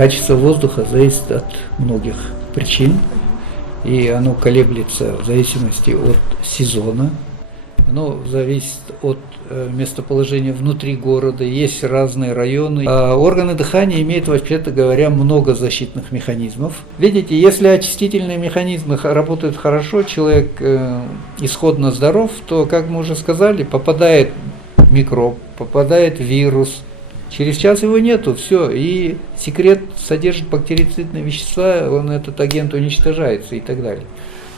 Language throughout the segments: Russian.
Качество воздуха зависит от многих причин, и оно колеблется в зависимости от сезона, оно зависит от местоположения внутри города, есть разные районы. Органы дыхания имеют, вообще-то говоря, много защитных механизмов. Видите, если очистительные механизмы работают хорошо, человек исходно здоров, то, как мы уже сказали, попадает микроб, попадает вирус, через час его нету, все, и секрет содержит бактерицидные вещества, этот агент уничтожается и так далее.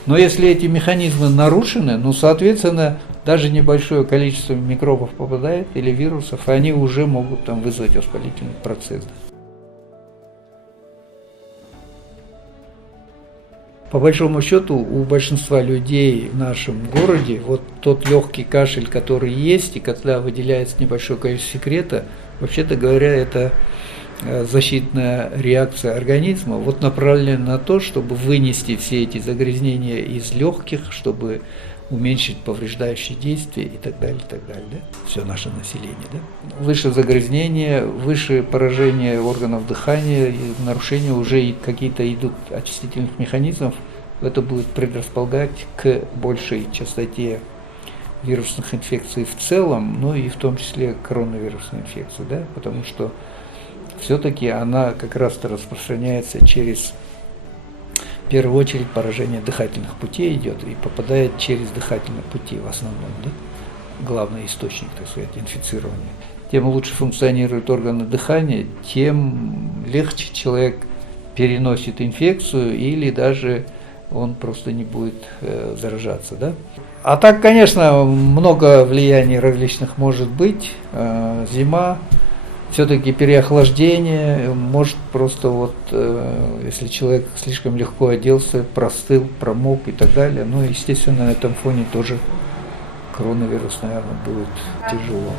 Но если эти механизмы нарушены, соответственно, даже небольшое количество микробов попадает или вирусов, и они уже могут там вызвать воспалительный процесс. По большому счету, у большинства людей в нашем городе вот тот легкий кашель, который есть, и когда выделяется небольшое количество секрета, вообще-то говоря, это защитная реакция организма, направлена на то, чтобы вынести все эти загрязнения из легких, чтобы уменьшить повреждающие действия и так далее, да? Все наше население. Да? Выше загрязнение, выше поражение органов дыхания, и нарушения уже какие-то идут очистительных механизмов, это будет предрасполагать к большей частоте вирусных инфекций в целом, и в том числе коронавирусной инфекции, да? Потому что все-таки она как раз-то распространяется через, в первую очередь, поражение дыхательных путей идет и попадает через дыхательные пути в основном, да? Главный источник, так сказать, инфицирования. Тем лучше функционируют органы дыхания, тем легче человек переносит инфекцию или даже он просто не будет заражаться, да? А так, конечно, много влияний различных может быть. Зима, все-таки переохлаждение, может просто если человек слишком легко оделся, простыл, промок и так далее, естественно, на этом фоне тоже коронавирус, наверное, будет тяжело.